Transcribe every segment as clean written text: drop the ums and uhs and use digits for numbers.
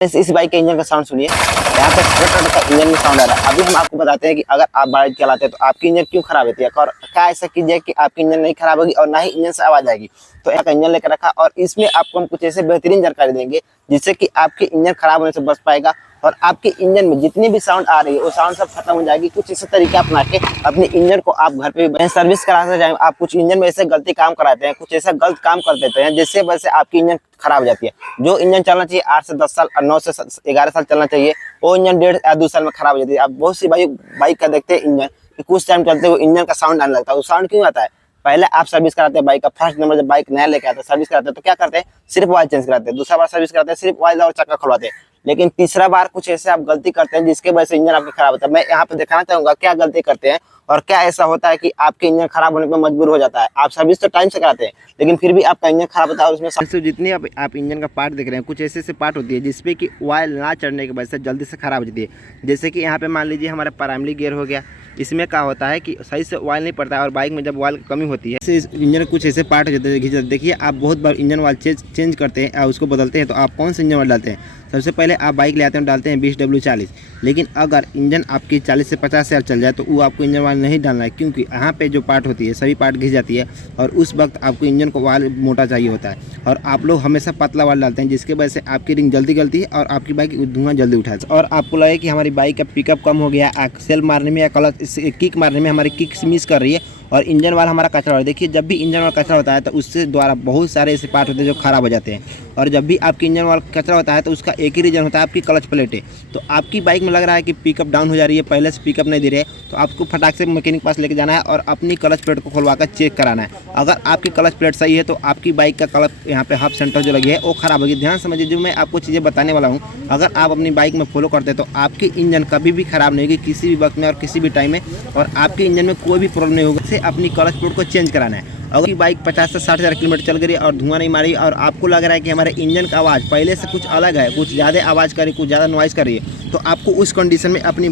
इस बाइक के इंजन का साउंड सुनिए, यहाँ पे ट्रक का इंजन में साउंड आ रहा है। अभी हम आपको बताते हैं कि अगर आप बाइक चलाते हैं तो आपकी इंजन क्यों खराब होती है और क्या ऐसा कीजिए कि आपकी इंजन नहीं खराब होगी और ना ही इंजन से आवाज आएगी। तो एक इंजन लेकर रखा और इसमें आपको हम कुछ ऐसे बेहतरीन जानकारी देंगे जिससे कि आपके इंजन खराब होने से बच पाएगा और आपके इंजन में जितनी भी साउंड आ रही है वो साउंड सब खत्म हो जाएगी। कुछ इसी तरीके अपना के अपने इंजन को आप घर पे भी सर्विस कराते जाए। आप कुछ इंजन में ऐसे गलती काम कराते हैं, कुछ ऐसा गलत काम कर देते हैं जिससे वजह से आपकी इंजन खराब हो जाती है। जो इंजन चलना चाहिए 8 से 10 साल और 9 से 11 साल चलना चाहिए, वो इंजन 1.5 या 2 साल में खराब हो जाती है। आप बहुत सी बाइक का देखते हैं इंजन कि कुछ टाइम चलते हुए इंजन का साउंड आने लगता है। वो साउंड क्यों आता है? पहले आप सर्विस कराते हैं बाइक का, फर्स्ट नंबर जब बाइक नया लेके आते हैं सर्विस कराते हैं तो क्या करते हैं, सिर्फ ऑयल चेंज कराते हैं। दूसरा बार सर्विस कराते हैं सिर्फ ऑयल और चक्का खुलवाते हैं। लेकिन तीसरा बार कुछ ऐसे आप गलती करते हैं जिसके वजह से इंजन आपका खराब होता है। मैं यहाँ पे दिखाना चाहूंगा क्या गलती करते हैं और क्या ऐसा होता है कि आपके इंजन खराब होने पर मजबूर हो जाता है। आप सर्विस तो टाइम से कराते हैं लेकिन फिर भी आपका इंजन खराब होता है। और उसमें जितनी आप इंजन का पार्ट देख रहे हैं, कुछ ऐसे पार्ट होती है जिसपे कि ऑयल ना चढ़ने की वजह से जल्दी से खराब हो जाती है। जैसे कि यहाँ पे मान लीजिए हमारा प्राइमरी गियर हो गया, इसमें क्या होता है कि सही से ऑयल नहीं पड़ता है और बाइक में जब ऑयल कमी होती है इस इंजन कुछ ऐसे पार्ट हो जाते हैं। देखिए आप बहुत बार इंजन ऑयल चेंज करते हैं, उसको बदलते हैं, तो आप कौन सा इंजन ऑयल डालते हैं? सबसे पहले आप बाइक ले आते हैं डालते हैं 20W40। लेकिन अगर इंजन आपकी 40 से 50 हज़ार चल जाए तो वो आपको इंजन ऑयल नहीं डालना है, क्योंकि यहाँ पे जो पार्ट होती है सभी पार्ट घिस जाती है और उस वक्त आपको इंजन को ऑयल मोटा चाहिए होता है और आप लोग हमेशा पतला ऑयल डालते हैं जिसकी वजह से आपकी रिंग जल्दी गलती है और आपकी बाइक धुआं जल्दी उठाती है। और आपको लगे कि हमारी बाइक का पिकअप कम हो गया, सेल मारने में या क्लच किक मारने में हमारी किक मिस कर रही है और इंजन वाला हमारा कचरा हो रहा है। देखिए जब भी इंजन वाला कचरा होता है तो उससे द्वारा बहुत सारे ऐसे पार्ट होते हैं जो खराब हो जाते हैं। और जब भी आपकी इंजन वाला कचरा होता है तो उसका एक ही रीजन होता है, आपकी क्लच प्लेट। तो आपकी बाइक में लग रहा है कि पिकअप डाउन हो जा रही है, पहले से पिकअप नहीं दे रहे, तो आपको फटाक से मैकेनिक पास लेके जाना है और अपनी क्लच प्लेट को खुलवा कर चेक कराना है। अगर आपकी क्लच प्लेट सही है तो आपकी बाइक का क्लच यहाँ पे हब सेंटर जो लगी है वो खराब होगी। ध्यान समझिए जो मैं आपको चीज़ें बताने वाला हूँ, अगर आप अपनी बाइक में फॉलो करते हैं तो आपकी इंजन कभी भी खराब नहीं होगी किसी भी वक्त में और किसी भी टाइम में, और आपके इंजन में कोई भी प्रॉब्लम नहीं होगा। से अपनी क्लच प्लेट को चेंज कराना है। अगर बाइक 50 से 60 हज़ार किलोमीटर चल गई और धुआं नहीं मारी और आपको लग रहा है कि हमारे इंजन का आवाज़ पहले से कुछ अलग है, कुछ ज़्यादा आवाज़ कर रही है, कुछ ज़्यादा नॉइज़ कर रही है, तो आपको उस कंडीशन में अपनी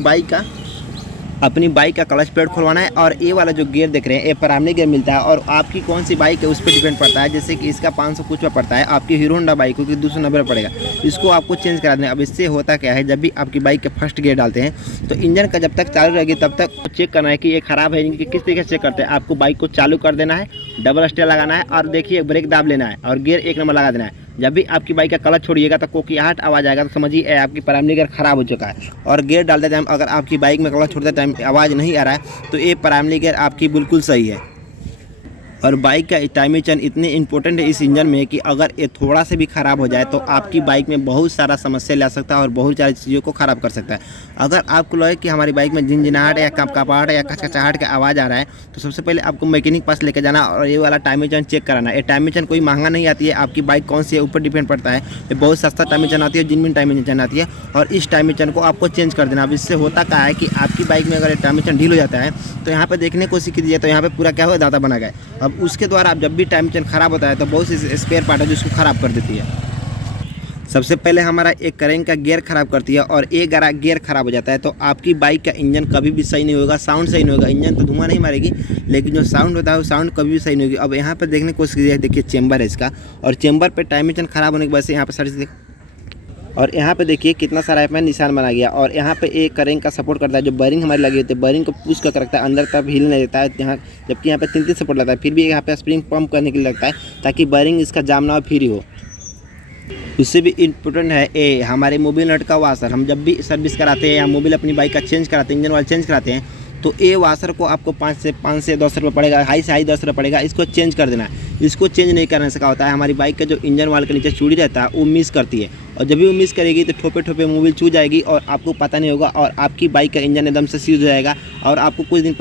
बाइक का क्लच प्लेट खुलवाना है। और ये वाला जो गियर देख रहे हैं ये प्राइमरी गियर मिलता है और आपकी कौन सी बाइक है उस पर डिपेंड पड़ता है। जैसे कि इसका 500 कुछ पे पड़ता है, आपकी हीरो होंडा बाइक क्योंकि 290 पड़ेगा, इसको आपको चेंज करा देना। अब इससे होता क्या है, जब भी आपकी बाइक के फर्स्ट गियर डालते हैं तो इंजन का जब तक चालू रहेगी तब तक चेक करना है कि ये खराब है कि किस तरीके से चेक करते हैं। आपको बाइक को चालू कर देना है, डबल स्टेयर लगाना है और देखिए ब्रेक दाब लेना है और गियर 1 नंबर लगा देना है। जब भी आपकी बाइक का क्लच छोड़िएगा तो कोकियाहट आवाज़ आएगा तो समझिए आपकी प्राइमरी गियर खराब हो चुका है। और गियर डालते टाइम अगर आपकी बाइक में क्लच छोड़ते टाइम आवाज़ नहीं आ रहा है तो ये प्राइमरी गियर आपकी बिल्कुल सही है। और बाइक का टाइमिंग चेन इतने इंपॉर्टेंट है इस इंजन में कि अगर ये थोड़ा से भी ख़राब हो जाए तो आपकी बाइक में बहुत सारा समस्या ला सकता है और बहुत सारी चीज़ों को ख़राब कर सकता है। अगर आपको लगे कि हमारी बाइक में झिनझिनाहट या कपकपाहट या कचकचाहट का आवाज़ आ रहा है तो सबसे पहले आपको मैकेनिक पास लेके जाना और ये वाला टाइमिंग चेन चेक कराना है। ये टाइमिंग चेन कोई महंगा नहीं आती है, आपकी बाइक कौन सी है ऊपर डिपेंड पड़ता है। ये बहुत सस्ता टाइमिंग चेन आती है, जिनमिन टाइमिंग चेन आती है और इस टाइमिंग चेन को आपको चेंज कर देना। अब इससे होता क्या है कि आपकी बाइक में अगर टाइमिंग चेन ढील हो जाता है तो यहाँ पर देखने को सीख दीजिए तो यहाँ पर पूरा क्या हुआ दादा बना गया। अब उसके द्वारा जब भी टाइम चेन खराब होता है तो बहुत सी स्पेयर पार्ट है जो उसको खराब कर देती है। सबसे पहले हमारा एक करेंट का गियर खराब करती है और एक गियर खराब हो जाता है तो आपकी बाइक का इंजन कभी भी सही नहीं होगा, साउंड सही नहीं होगा। इंजन तो धुआं नहीं मारेगी लेकिन जो साउंड होता है वो साउंड कभी भी सही नहीं होगी। अब यहाँ पर देखने की कोशिश कीजिए, देखिए चेंबर है इसका और चेंबर पर टाइम चेन खराब होने की वजह से यहाँ पर सारी और यहाँ पे देखिए कितना सारा में निशान बना गया। और यहाँ पे एक करेंट का सपोर्ट करता है, जो बेरिंग हमारी लगी होती है बेरिंग को पुश करके रखता है, अंदर तरफ हिल नहीं देता है यहाँ, जबकि यहाँ पे 3 सपोर्ट लगता है। फिर भी यहाँ पे स्प्रिंग पंप करने के लिए लगता है ताकि बेरिंग इसका जाम ना हो, फ्री हो। उससे भी इम्पोर्टेंट है ए हमारे मोबिल नट का वाशर। हम जब भी सर्विस कराते हैं या मोबिल अपनी बाइक का चेंज कराते हैं, इंजन ऑयल चेंज कराते हैं, तो ए वाशर को आपको 5 से 10 रुपये पड़ेगा, हाई से हाई 10 रुपये पड़ेगा। इसको चेंज कर देना है। इसको चेंज नहीं करने से क्या होता है, हमारी बाइक का जो इंजन वाल के नीचे चूड़ी रहता है वो मिस करती है और जब भी वो मिस करेगी तो ठोपे ठोपे मोबिल चू जाएगी और आपको पता नहीं होगा और आपकी बाइक का इंजन एकदम से सीज हो जाएगा और आपको कुछ दिन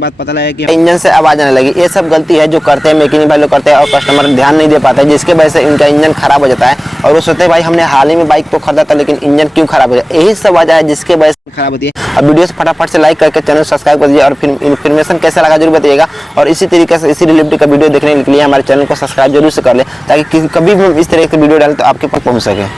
बाद पता लगेगा कि इंजन से आवाज़ आने लगी। ये सब गलती है जो करते हैं मैकेनिक भाई लोग करते हैं और कस्टमर ध्यान नहीं दे पाता है, जिसके वजह से इनका इंजन खराब हो जाता है और वो सोचते हैं भाई हमने हाल ही में बाइक को खरीदा था लेकिन इंजन क्यों खराब हो जाए। यही सब वजह है जिसके वजह से खराब होती है। अब वीडियो से फटाफट से लाइक करके चैनल सब्सक्राइब कर दीजिए और फिर इन्फॉर्मेशन कैसा लगा जरूर बताइएगा और इसी तरीके से इसी रिलेटेड का वीडियो देखने के लिए हमारे चैनल को सब्सक्राइब जरूर से कर ले ताकि कभी भी इस तरह के वीडियो डालें तो आपके पास पहुंच सके।